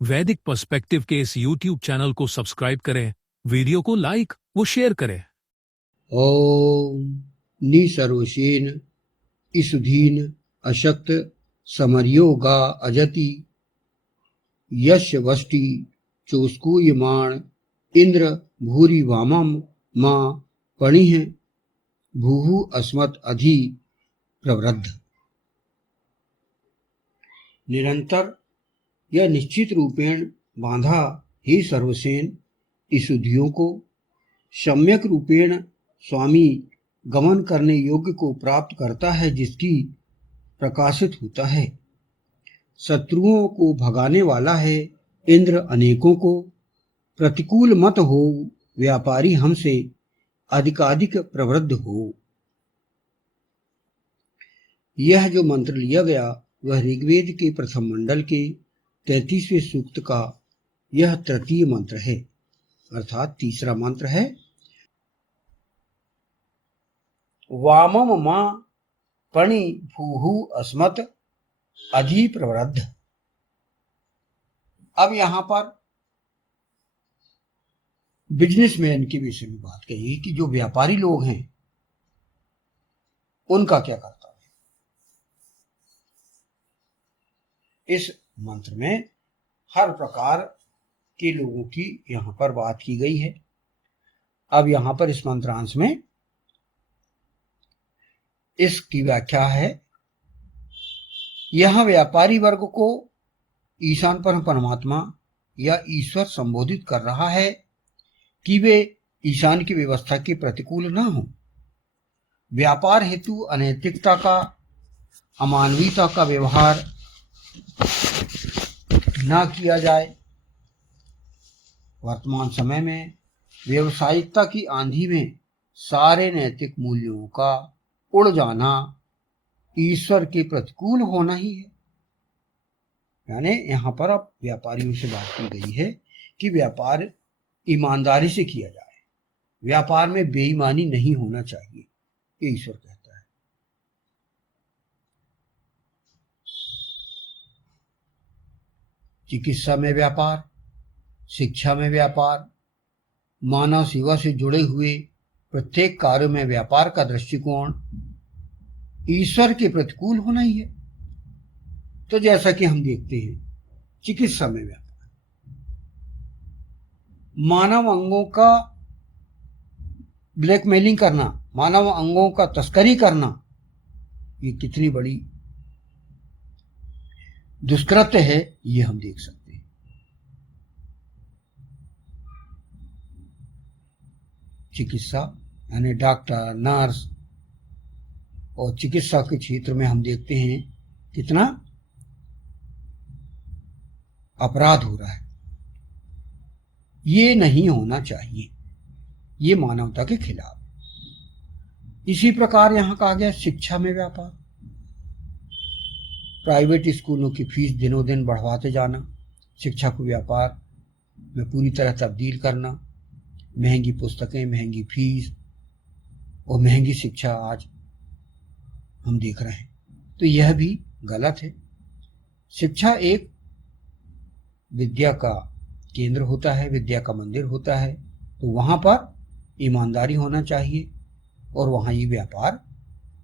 वैदिक पर्सपेक्टिव के इस YouTube चैनल को सब्सक्राइब करें, वीडियो को लाइक व शेयर करें। ओम निसर्वसेन ईसुधीन अशक्त समर्योगा अजति यस्य वष्टि चोस्कूयमाण इंद्र भूरि वामम मां पणिः भूहु अस्मत् अधि प्रवृद्ध। निरंतर यह निश्चित रूपेण बांधा ही सर्वसेन ईसुधियों को सम्यक रूपेण स्वामी गमन करने योग्य को प्राप्त करता है, जिसकी प्रकाशित होता है। शत्रुओं को भगाने वाला है, इंद्र अनेकों को प्रतिकूल मत हो, व्यापारी हमसे अधिकाधिक प्रवृद्ध हो। यह जो मंत्र लिया गया वह ऋग्वेद के प्रथम मंडल के 33वें सूक्त का यह तृतीय मंत्र है, अर्थात तीसरा मंत्र है। वामम मां पणि भूहु अस्मत् अधि प्रवृद्ध। अब यहां पर बिजनेसमैन के विषय में बात कही कि जो व्यापारी लोग हैं उनका क्या कर्तव्य है। इस मंत्र में हर प्रकार के लोगों की यहां पर बात की गई है। अब यहां पर इस मंत्रांश में इसकी व्याख्या है। यह व्यापारी वर्ग को ईशान परमात्मा या ईश्वर संबोधित कर रहा है कि वे ईशान की व्यवस्था के प्रतिकूल न हो। व्यापार हेतु अनैतिकता का, अमानवीयता का व्यवहार न किया जाए। वर्तमान समय में व्यवसायिकता की आंधी में सारे नैतिक मूल्यों का उड़ जाना ईश्वर के प्रतिकूल होना ही है। यानी यहां पर अब व्यापारियों से बात की गई है कि व्यापार ईमानदारी से किया जाए, व्यापार में बेईमानी नहीं होना चाहिए, ये ईश्वर कहता है। चिकित्सा में व्यापार, शिक्षा में व्यापार, मानव सेवा से जुड़े हुए प्रत्येक कार्य में व्यापार का दृष्टिकोण ईश्वर के प्रतिकूल होना ही है। तो जैसा कि हम देखते हैं चिकित्सा में व्यापार, मानव अंगों का ब्लैकमेलिंग करना, मानव अंगों का तस्करी करना, ये कितनी बड़ी दुष्कृत्य है, ये हम देख सकते हैं। चिकित्सा यानी डॉक्टर, नर्स और चिकित्सा के क्षेत्र में हम देखते हैं कितना अपराध हो रहा है। ये नहीं होना चाहिए, ये मानवता के खिलाफ। इसी प्रकार यहां कहा गया शिक्षा में व्यापार, प्राइवेट स्कूलों की फीस दिनों दिन बढ़वाते जाना, शिक्षा को व्यापार में पूरी तरह तब्दील करना, महंगी पुस्तकें, महंगी फीस और महंगी शिक्षा आज हम देख रहे हैं। तो यह भी गलत है। शिक्षा एक विद्या का केंद्र होता है, विद्या का मंदिर होता है, तो वहां पर ईमानदारी होना चाहिए और वहां ये व्यापार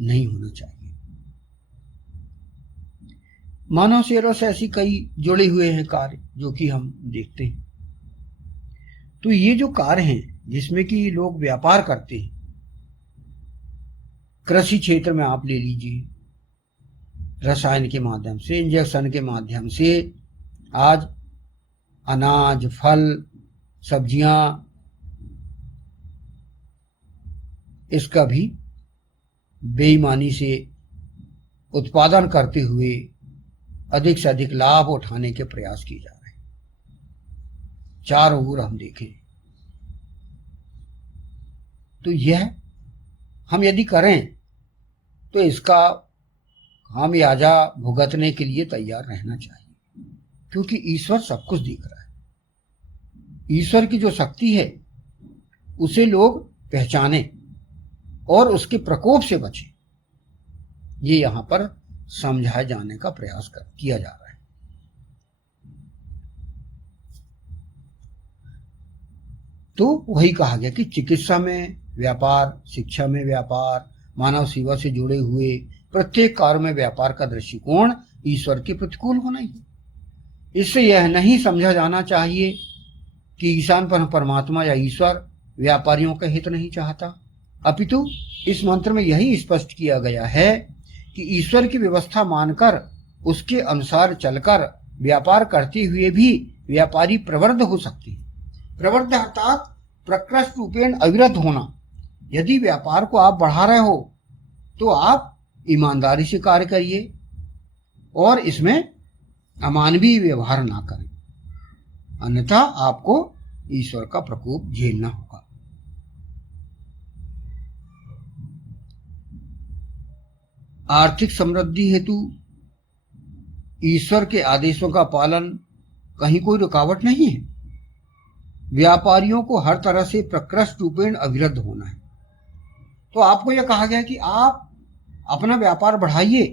नहीं होना चाहिए। मानव सेवा से ऐसी कई जुड़े हुए हैं कार्य जो कि हम देखते हैं। तो ये जो कार्य हैं जिसमें कि लोग व्यापार करते हैं, कृषि क्षेत्र में आप ले लीजिए, रसायन के माध्यम से, इंजेक्शन के माध्यम से आज अनाज, फल, सब्जियां, इसका भी बेईमानी से उत्पादन करते हुए अधिक से अधिक लाभ उठाने के प्रयास किए जा रहे हैं। चारों ओर हम देखें तो यह हम यदि करें तो इसका खामियाजा भुगतने के लिए तैयार रहना चाहिए, क्योंकि ईश्वर सब कुछ देख रहा है। ईश्वर की जो शक्ति है उसे लोग पहचाने और उसके प्रकोप से बचें, ये यहां पर समझाए जाने का प्रयास किया जा रहा है। तो वही कहा गया कि चिकित्सा में व्यापार, शिक्षा में व्यापार, मानव सेवा से जुड़े हुए प्रत्येक कार्य में व्यापार का दृष्टिकोण ईश्वर के प्रतिकूल होना ही। इससे यह नहीं समझा जाना चाहिए कि ईशान परमात्मा या ईश्वर व्यापारियों का हित नहीं चाहता, अपितु इस मंत्र में यही स्पष्ट किया गया है कि ईश्वर की व्यवस्था मानकर उसके अनुसार चलकर व्यापार करते हुए भी व्यापारी प्रवृद्ध हो सकते हैं। प्रवृद्ध अर्थात प्रकृष्ट रूपेण अविरत होना। यदि व्यापार को आप बढ़ा रहे हो तो आप ईमानदारी से कार्य करिए और इसमें अमानवीय व्यवहार ना करें, अन्यथा आपको ईश्वर का प्रकोप झेलना होगा। आर्थिक समृद्धि हेतु ईश्वर के आदेशों का पालन कहीं कोई रुकावट नहीं है। व्यापारियों को हर तरह से प्रकृष्ट रूपेण अविरत होना है। तो आपको यह कहा गया कि आप अपना व्यापार बढ़ाइए,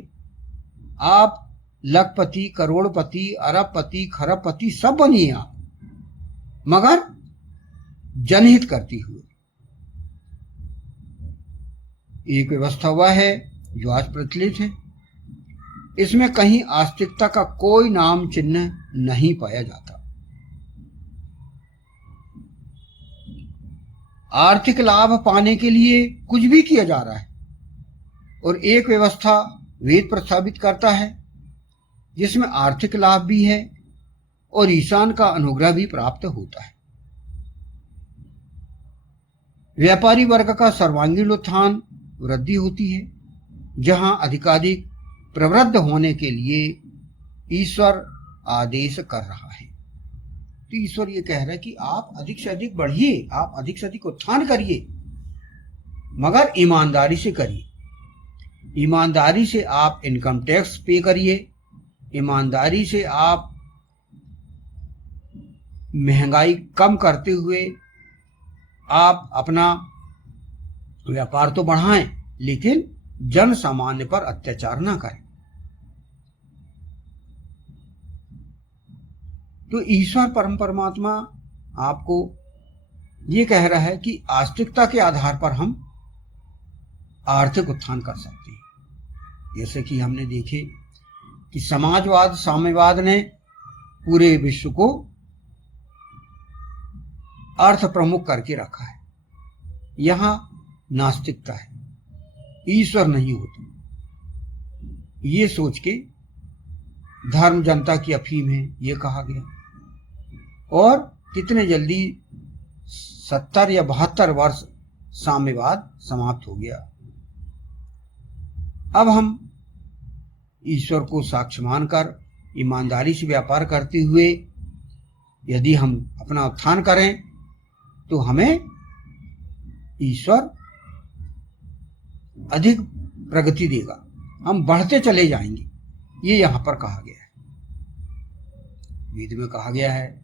आप लखपति, करोड़पति, अरबपति, खरबपति सब बनिए आप, मगर जनहित करती हुए। एक व्यवस्था वह है जो आज प्रचलित है, इसमें कहीं आस्तिकता का कोई नाम चिन्ह नहीं पाया जाता। आर्थिक लाभ पाने के लिए कुछ भी किया जा रहा है और एक व्यवस्था वेद प्रस्तावित करता है जिसमें आर्थिक लाभ भी है और ईशान का अनुग्रह भी प्राप्त होता है। व्यापारी वर्ग का सर्वांगीण उत्थान वृद्धि होती है, जहां अधिकाधिक प्रवृद्ध होने के लिए ईश्वर आदेश कर रहा है। तो ईश्वर ये कह रहा है कि आप अधिक से अधिक बढ़िए, आप अधिक से अधिक उत्थान करिए, मगर ईमानदारी से करिए। ईमानदारी से आप इनकम टैक्स पे करिए, ईमानदारी से आप महंगाई कम करते हुए आप अपना व्यापार तो बढ़ाएं, लेकिन जन सामान्य पर अत्याचार ना करें। तो ईश्वर परम परमात्मा आपको ये कह रहा है कि आस्तिकता के आधार पर हम आर्थिक उत्थान कर सकते हैं। जैसे कि हमने देखे कि समाजवाद, साम्यवाद ने पूरे विश्व को अर्थ प्रमुख करके रखा है। यहां नास्तिकता है, ईश्वर नहीं होता, ये सोच के धर्म जनता की अफीम है, ये कहा गया। और कितने जल्दी 70 या 72 वर्ष साम्यवाद समाप्त हो गया। अब हम ईश्वर को साक्ष्य मानकर ईमानदारी से व्यापार करते हुए यदि हम अपना उत्थान करें तो हमें ईश्वर अधिक प्रगति देगा, हम बढ़ते चले जाएंगे। ये यहां पर कहा गया है। वेद में कहा गया है,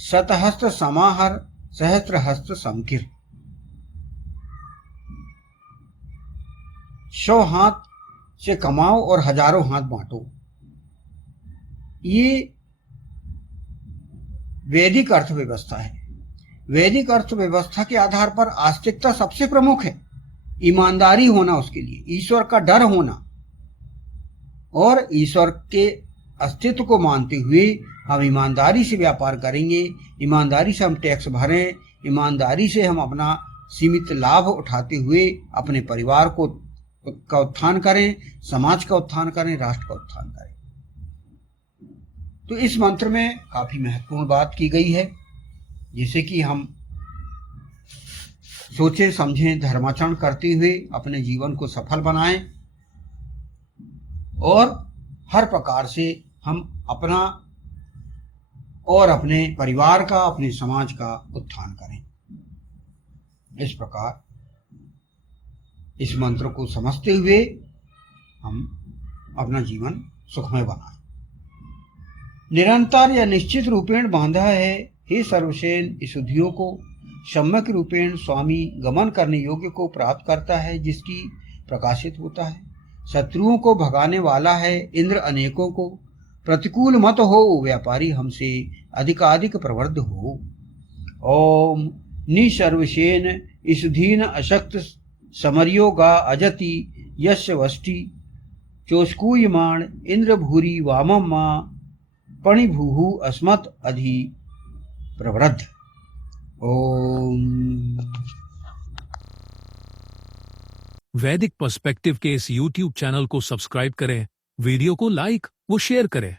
शतहस्त समाहर सहस्त्रहस्त समकिर। 100 हाथ से कमाओ और हजारों हाथ बांटो। ये वैदिक अर्थव्यवस्था है। वैदिक अर्थव्यवस्था के आधार पर आस्तिकता सबसे प्रमुख है। ईमानदारी होना, उसके लिए ईश्वर का डर होना और ईश्वर के अस्तित्व को मानते हुए हम ईमानदारी से व्यापार करेंगे, ईमानदारी से हम टैक्स भरें, ईमानदारी से हम अपना सीमित लाभ उठाते हुए अपने परिवार को का उत्थान करें, समाज का उत्थान करें, राष्ट्र का उत्थान करें। तो इस मंत्र में काफी महत्वपूर्ण बात की गई है, जिसे कि हम सोचें समझें, धर्माचरण करते हुए अपने जीवन को सफल बनाएं और हर प्रकार से हम अपना और अपने परिवार का, अपने समाज का उत्थान करें। इस प्रकार इस मंत्र को समझते हुए हम अपना जीवन सुखमय बनाएं। निरंतर या निश्चित रूपेण बांधा है, हे सर्वसेन ईशुद्धियों को सम्यक रूपेण स्वामी गमन करने योग्य को प्राप्त करता है, जिसकी प्रकाशित होता है। शत्रुओं को भगाने वाला है, इंद्र अनेकों को प्रतिकूल मत हो, व्यापारी हमसे अधिकाधिक प्रवृद्ध हो। ओम निसर्वसेन इसुधीन अशक्त समर्योगा अजति यस्य वष्टि चोस्कूयमाण इंद्रभूरि वामम्मा पणिभूः अस्मत् अधि प्रवृद्ध। ओम। वैदिक पर्सपेक्टिव के इस YouTube चैनल को सब्सक्राइब करें, वीडियो को लाइक व शेयर करें।